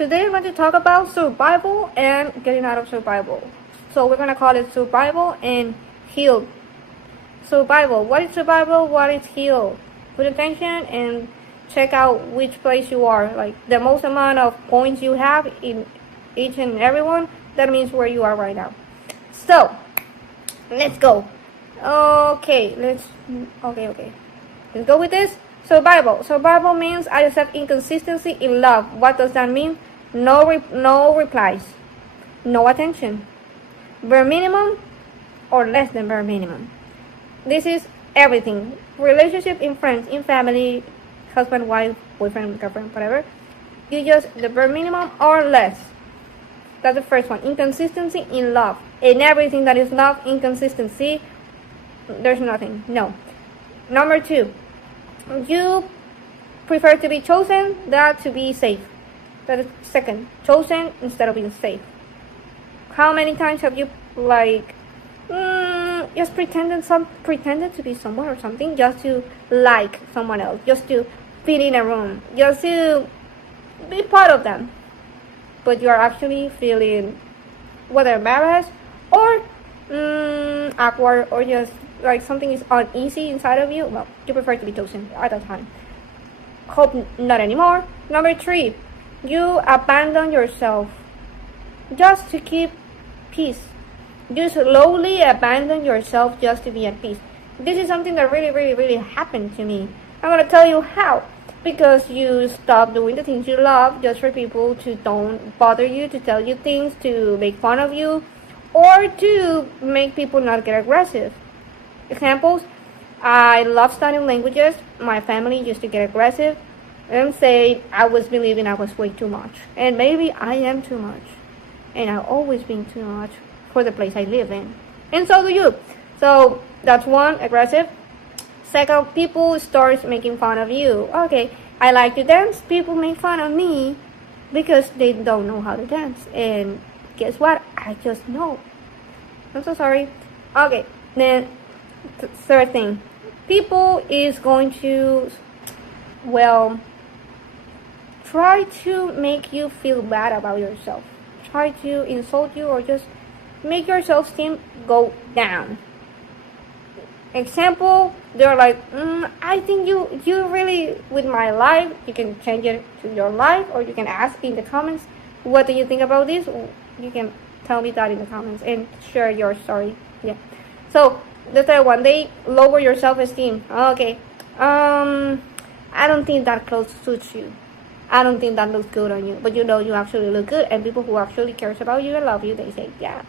Today I'm going to talk about survival and getting out of survival. So we're going to call it survival and heal. Survival. What is survival? What is heal? Put attention and check out which place you are. Like the most amount of points you have in each and every one, that means where you are right now. So let's go. Okay. Let's go with this. Survival. Survival means I accept inconsistency in love. What does that mean? No replies, no attention, bare minimum or less than bare minimum. This is everything. Relationship in friends, in family, husband, wife, boyfriend, girlfriend, whatever. You just the bare minimum or less. That's the first one. Inconsistency in love. In everything that is love, inconsistency, there's nothing. No. Number 2, you prefer to be chosen than to be safe. That is second. Chosen instead of being safe. How many times have you just pretended to be someone or something just to like someone else, just to fit in a room, just to be part of them, but you are actually feeling whether embarrassed or awkward or just like something is uneasy inside of you? Well, you prefer to be chosen at that time. Hope not anymore. Number 3, you abandon yourself just to keep peace. You slowly abandon yourself just to be at peace. This is something that really happened to me. I'm gonna tell you how. Because you stop doing the things you love just for people to don't bother you, to tell you things, to make fun of you, or to make people not get aggressive. Examples, I love studying languages. My family used to get aggressive and say I was believing I was way too much. And maybe I am too much. And I've always been too much for the place I live in. And so do you. So that's one, aggressive. Second, people start making fun of you. Okay, I like to dance. People make fun of me because they don't know how to dance. And guess what? I just know. I'm so sorry. Okay, then third thing. People is going to, try to make you feel bad about yourself. Try to insult you or just make your self-esteem go down. Example, they're like, I think you really with my life. You can change it to your life, or you can ask in the comments, what do you think about this? You can tell me that in the comments and share your story. Yeah. So the third one, they lower your self-esteem. Okay. I don't think that clothes suits you. I don't think that looks good on you. But you know you actually look good, and people who actually cares about you and love you, they say, yeah,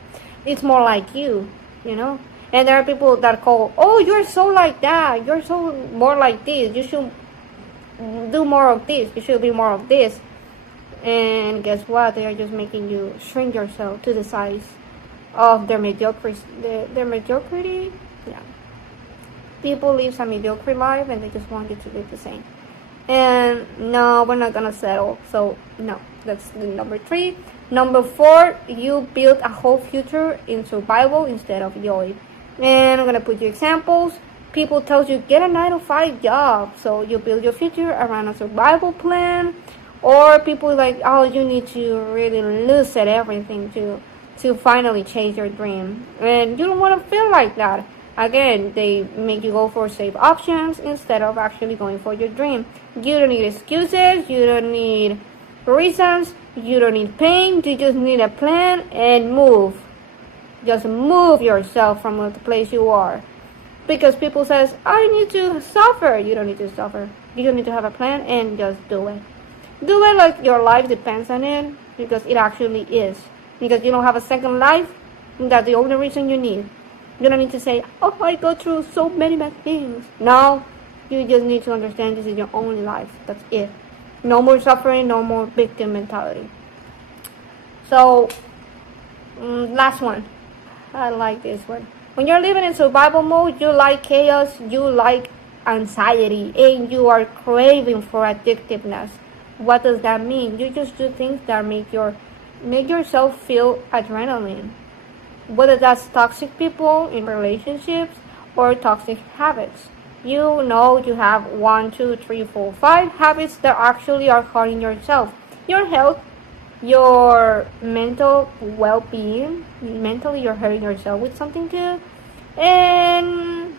it's more like you, you know. And there are people that call, oh, you're so like that. You're so more like this. You should do more of this. You should be more of this. And guess what? They are just making you shrink yourself to the size of their mediocrity. Their mediocrity, yeah. People live a mediocre life and they just want you to live the same. And no, we're not gonna settle. So no, that's the number 3. Number 4, you build a whole future in survival instead of joy. And I'm gonna put you examples. People tell you get a 9-to-5 job, so you build your future around a survival plan. Or people like, oh, you need to really lose at everything to finally chase your dream, and you don't want to feel like that. Again, they make you go for safe options instead of actually going for your dream. You don't need excuses. You don't need reasons. You don't need pain. You just need a plan and move. Just move yourself from the place you are. Because people says, I need to suffer. You don't need to suffer. You don't need to have a plan and just do it. Do it like your life depends on it, because it actually is. Because you don't have a second life. That's the only reason you need. You don't need to say, oh, I go through so many bad things. No, you just need to understand this is your only life. That's it. No more suffering, no more victim mentality. So, last one. I like this one. When you're living in survival mode, you like chaos, you like anxiety, and you are craving for addictiveness. What does that mean? You just do things that make yourself feel adrenaline. Whether that's toxic people in relationships or toxic habits. You know you have 1, 2, 3, 4, 5 habits that actually are hurting yourself, your health, your mental well-being. Mentally, you're hurting yourself with something too, and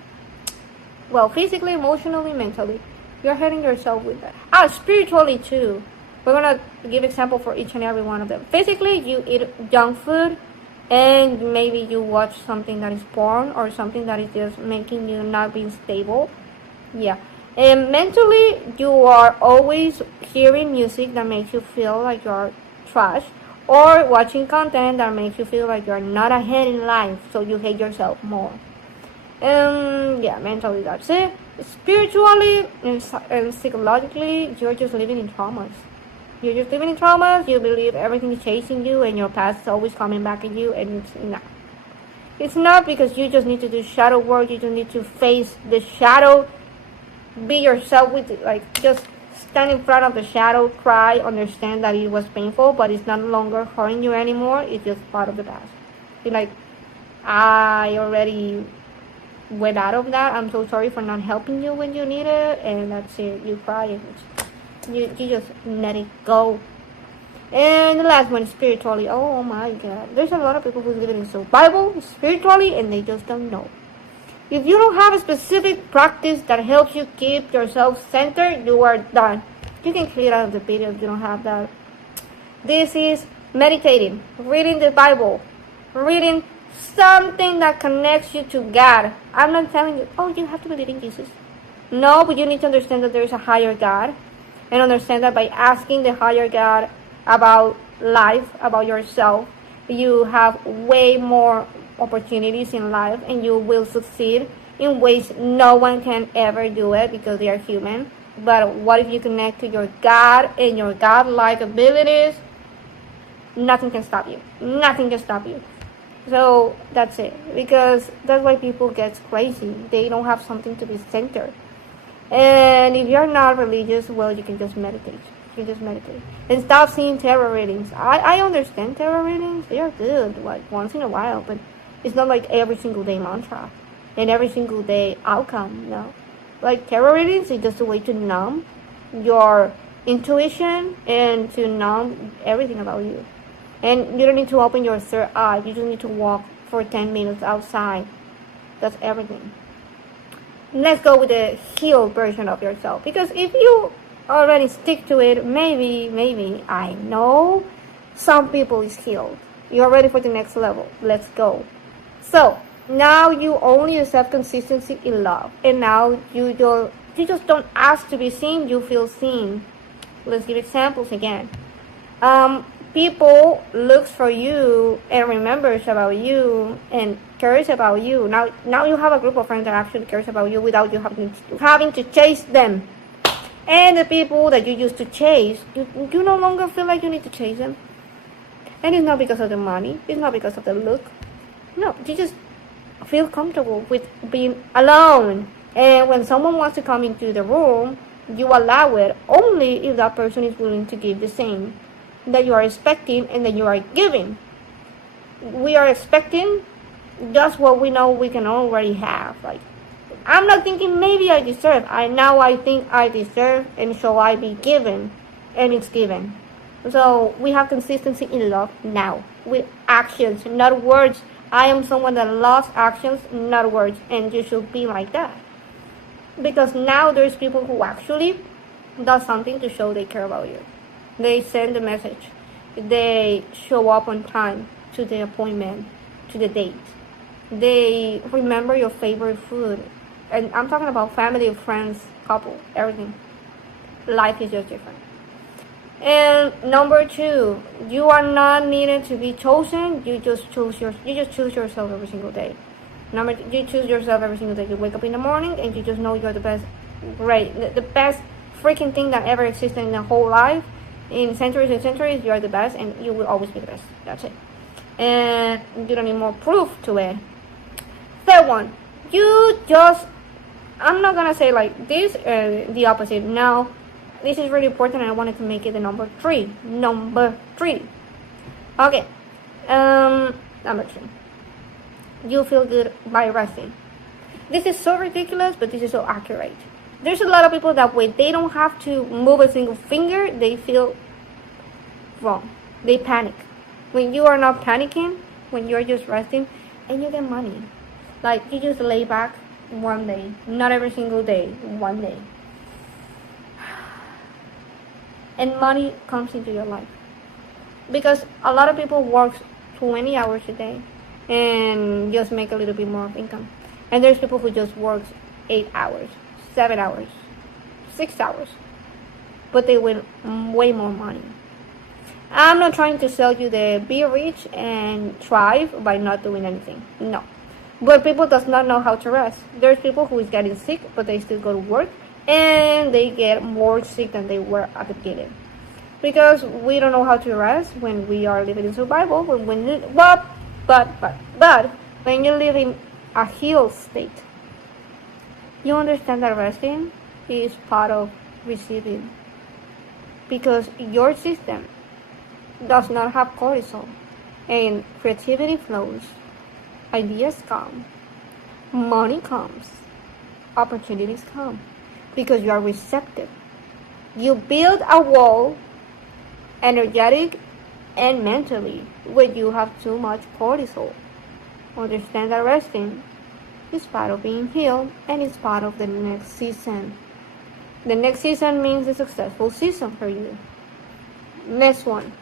well, physically, emotionally, mentally, you're hurting yourself with that. Spiritually too. We're gonna give example for each and every one of them. Physically, you eat junk food, and maybe you watch something that is porn or something that is just making you not being stable. Yeah. And mentally, you are always hearing music that makes you feel like you're trash, or watching content that makes you feel like you're not ahead in life, so you hate yourself more. Yeah, mentally, that's it. Spiritually and psychologically, you're just living in traumas. You're just living in traumas. You believe everything is chasing you, and your past is always coming back at you, and it's not. It's not, because you just need to do shadow work. You just need to face the shadow. Be yourself with it. Like, just stand in front of the shadow, cry, understand that it was painful, but it's not longer hurting you anymore. It's just part of the past. You're like, I already went out of that. I'm so sorry for not helping you when you need it, and that's it. You cry, and you just let it go. And the last one, spiritually. Oh my God, there's a lot of people who's living in survival spiritually, and they just don't know. If you don't have a specific practice that helps you keep yourself centered, you are done. You can clear out of the video if you don't have that. This is meditating, reading the Bible, reading something that connects you to God. I'm not telling you, oh, you have to believe in Jesus. No, but you need to understand that there is a higher God, and understand that by asking the higher God about life, about yourself, you have way more opportunities in life, and you will succeed in ways no one can ever do it, because they are human. But what if you connect to your God and your God-like abilities? Nothing can stop you. Nothing can stop you. So that's it, because that's why people get crazy. They don't have something to be centered. And if you're not religious, well, you can just meditate. You just meditate and stop seeing tarot readings. I understand tarot readings; they are good, like once in a while, but it's not like every single day mantra and every single day outcome. No, like tarot readings is just a way to numb your intuition and to numb everything about you. And you don't need to open your third eye. You just need to walk for 10 minutes outside. That's everything. Let's go with the healed version of yourself. Because if you already stick to it, maybe, I know some people is healed. You're ready for the next level. Let's go. So, now you only accept consistency in love. And now you just don't ask to be seen, you feel seen. Let's give examples again. People looks for you and remembers about you and cares about you. Now you have a group of friends that actually cares about you without you having to chase them. And the people that you used to chase, you no longer feel like you need to chase them. And it's not because of the money. It's not because of the look. No, you just feel comfortable with being alone. And when someone wants to come into the room, you allow it only if that person is willing to give the same that you are expecting and that you are giving. We are expecting just what we know we can already have. Like, I'm not thinking maybe I deserve. I think I deserve, and so I be given, and it's given. So we have consistency in love now with actions, not words. I am someone that loves actions, not words, and you should be like that. Because now there's people who actually does something to show they care about you. They send a message. They show up on time to the appointment, to the date. They remember your favorite food. And I'm talking about family, friends, couple, everything. Life is just different. And number 2, you are not needed to be chosen. You just choose yourself every single day. You choose yourself every single day. You wake up in the morning and you just know you're the best. Great, the best freaking thing that ever existed in the whole life. In centuries and centuries, you are the best, and you will always be the best. That's it. And you don't need more proof to it. Third one, I'm not gonna say like this, the opposite. Now, this is really important, and I wanted to make it the number 3. Number 3. Okay. Number 3. You feel good by resting. This is so ridiculous, but this is so accurate. There's a lot of people that when they don't have to move a single finger, they feel wrong. They panic. When you are not panicking, when you're just resting, and you get money. Like, you just lay back one day, not every single day, one day. And money comes into your life. Because a lot of people work 20 hours a day and just make a little bit more of income. And there's people who just work 8 hours, 7 hours, 6 hours, but they win way more money. I'm not trying to sell you the be rich and thrive by not doing anything. No. But people does not know how to rest. There's people who is getting sick, but they still go to work, and they get more sick than they were at the beginning. Because we don't know how to rest when we are living in survival. But when you live in a healed state, you understand that resting is part of receiving. Because your system does not have cortisol, and creativity flows, ideas come, money comes, opportunities come, because you are receptive. You build a wall, energetic and mentally, when you have too much cortisol. Understand that resting is part of being healed, and it's part of the next season. The next season means a successful season for you. Next one.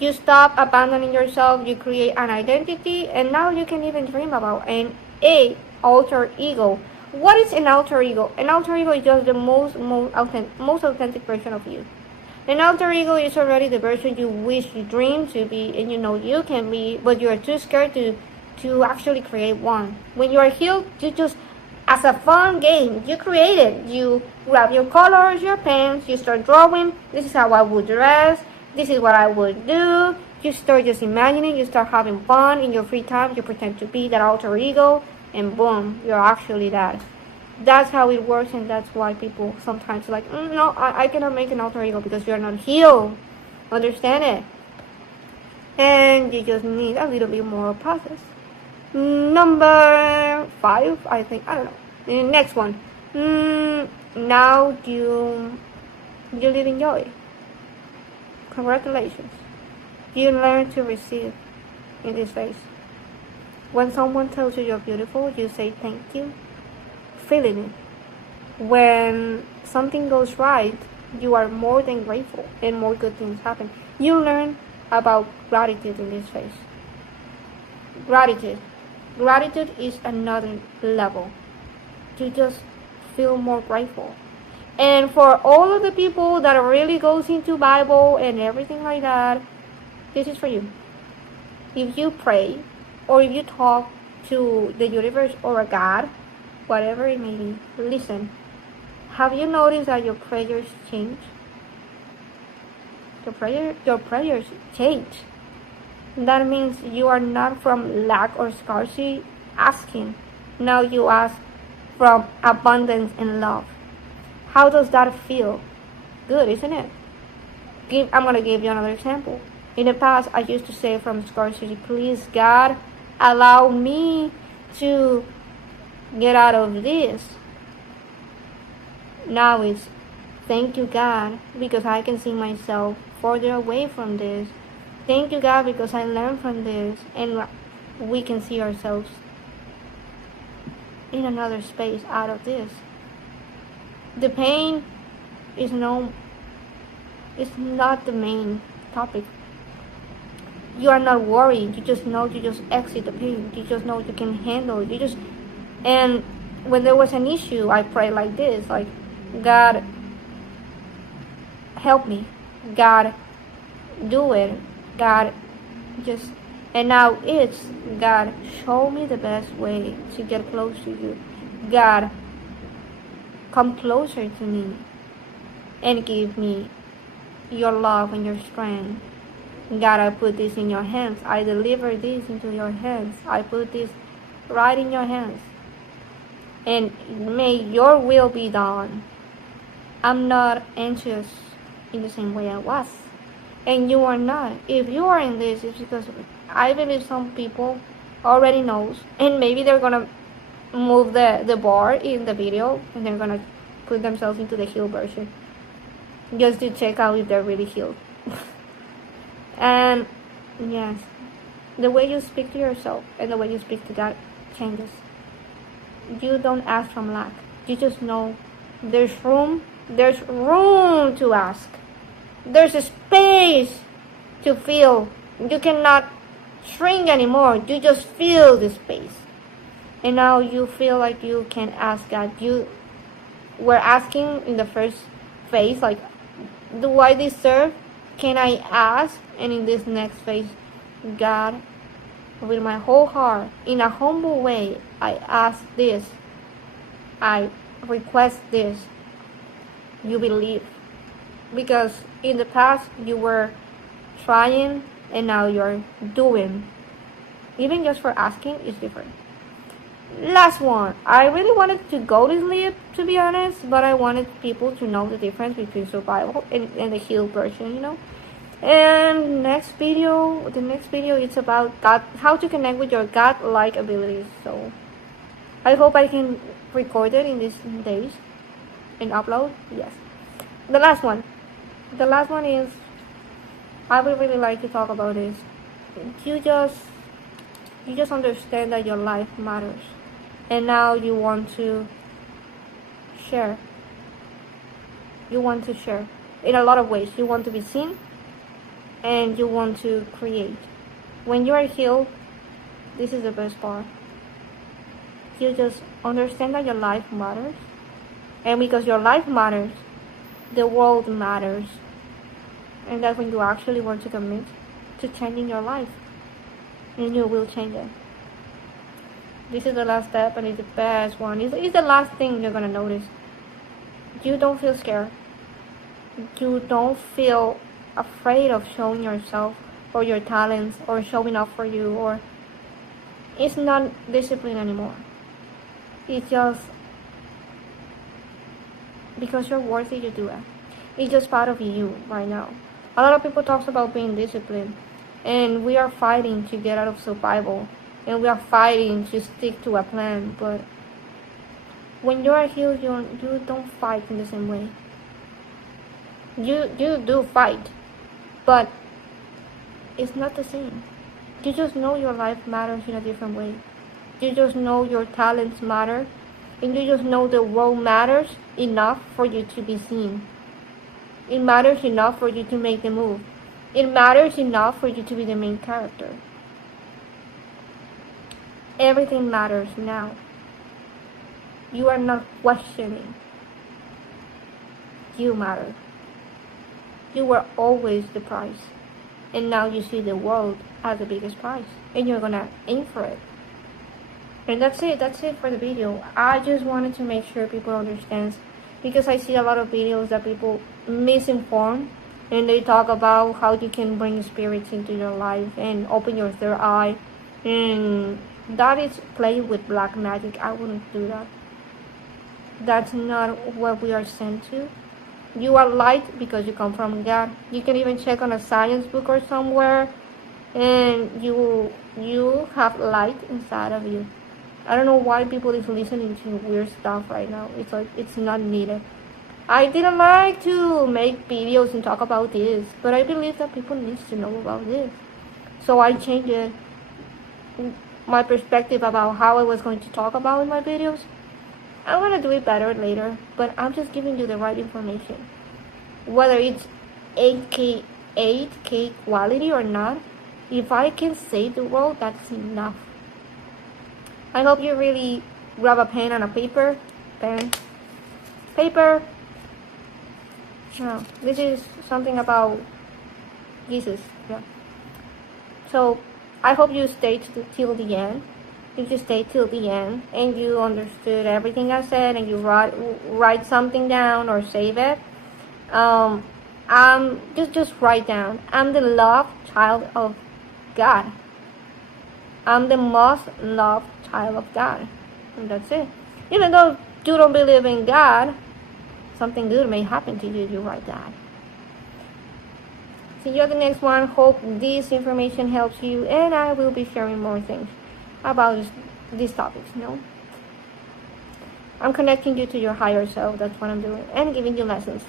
You stop abandoning yourself, you create an identity, and now you can even dream about an alter ego. What is an alter ego? An alter ego is just the most authentic version of you. An alter ego is already the version you wish you dream to be, and you know you can be, but you are too scared to actually create one. When you are healed, you just, as a fun game, you create it. You grab your colors, your pens, you start drawing. This is how I would dress. This is what I would do. You start just imagining, you start having fun in your free time. You pretend to be that alter ego, and boom, you're actually that. That's how it works, and that's why people sometimes like, no, I cannot make an alter ego because you're not healed. Understand it? And you just need a little bit more process. Number 5, I think, I don't know. Next one. Now you live in joy. Congratulations. You learn to receive in this phase. When someone tells you you're beautiful, you say thank you, feeling it. When something goes right, you are more than grateful and more good things happen. You learn about gratitude in this phase. Gratitude. Gratitude is another level. You just feel more grateful. And for all of the people that really goes into Bible and everything like that, this is for you. If you pray, or if you talk to the universe or a God, whatever it may be, listen. Have you noticed that your prayers change? Your prayers change. That means you are not from lack or scarcity asking. Now you ask from abundance and love. How does that feel? Good, isn't it? I'm going to give you another example. In the past, I used to say from scarcity, please God, allow me to get out of this. Now it's, thank you God, because I can see myself further away from this. Thank you God, because I learned from this, and we can see ourselves in another space out of this. The pain is not the main topic. You are not worried. You just know you just exit the pain. You just know you can handle it. And when there was an issue, I prayed like this, like, God, help me. God, do it. God, just, and now it's, God, show me the best way to get close to you. God, come closer to me and give me your love and your strength. God, I put this in your hands. I deliver this into your hands. I put this right in your hands. And may your will be done. I'm not anxious in the same way I was. And you are not. If you are in this, it's because I believe some people already knows. And maybe they're going to move the bar in the video, and they're going to put themselves into the healed version. Just to check out if they're really healed. And yes, the way you speak to yourself and the way you speak to God changes. You don't ask from lack. You just know there's room to ask. There's a space to feel. You cannot shrink anymore. You just feel the space. And now you feel like you can ask God. You were asking in the first phase, like, do I deserve? Can I ask? And in this next phase, God, with my whole heart, in a humble way, I ask this. I request this. You believe. Because in the past, you were trying and now you're doing. Even just for asking is different. Last one. I really wanted to go to sleep, to be honest, but I wanted people to know the difference between survival and the healed version, you know. And the next video is about God, how to connect with your God-like abilities. So I hope I can record it in these days and upload. Yes. The last one is, I would really like to talk about this. You just understand that your life matters, and now you want to share. You want to share in a lot of ways. You want to be seen, and you want to create. When you are healed, this is the best part. You just understand that your life matters, and because your life matters, the world matters. And that's when you actually want to commit to changing your life, and you will change it. This is the last step, and it's the best one. It's the last thing you're gonna notice. You don't feel scared. You don't feel afraid of showing yourself or your talents or showing up for you, or it's not discipline anymore. It's just because you're worthy to do it. It's just part of you right now. A lot of people talk about being disciplined, and we are fighting to get out of survival, and we are fighting to stick to a plan. But when you are healed, you don't fight in the same way. You do fight, but it's not the same. You just know your life matters in a different way. You just know your talents matter, and you just know the world matters enough for you to be seen. It matters enough for you to make the move. It matters enough for you to be the main character. Everything matters now. You are not questioning. You matter. You were always the prize. And now you see the world as the biggest prize. And you're gonna aim for it. And that's it for the video. I just wanted to make sure people understand, because I see a lot of videos that people misinform, and they talk about how you can bring spirits into your life and open your third eye, and that is playing with black magic. I wouldn't do that. That's not what we are sent to. You are light because you come from God. You can even check on a science book or somewhere, and you have light inside of you. I don't know why people is listening to weird stuff right now. It's like, it's not needed. I didn't like to make videos and talk about this, but I believe that people need to know about this. So I changed my perspective about how I was going to talk about in my videos. I'm going to do it better later, but I'm just giving you the right information. Whether it's 8K quality or not, if I can save the world, that's enough. I hope you really grab a pen and a paper. Paper. No, this is something about Jesus. Yeah. So I hope you stayed till the end. If you stayed till the end and you understood everything I said, and you write something down or save it, just write down. I'm the loved child of God. I'm the most loved child of God. And that's it. Even though you don't believe in God, something good may happen to you if you write that. See you at the next one. Hope this information helps you, and I will be sharing more things about these topics, you know. I'm connecting you to your higher self. That's what I'm doing, and giving you lessons.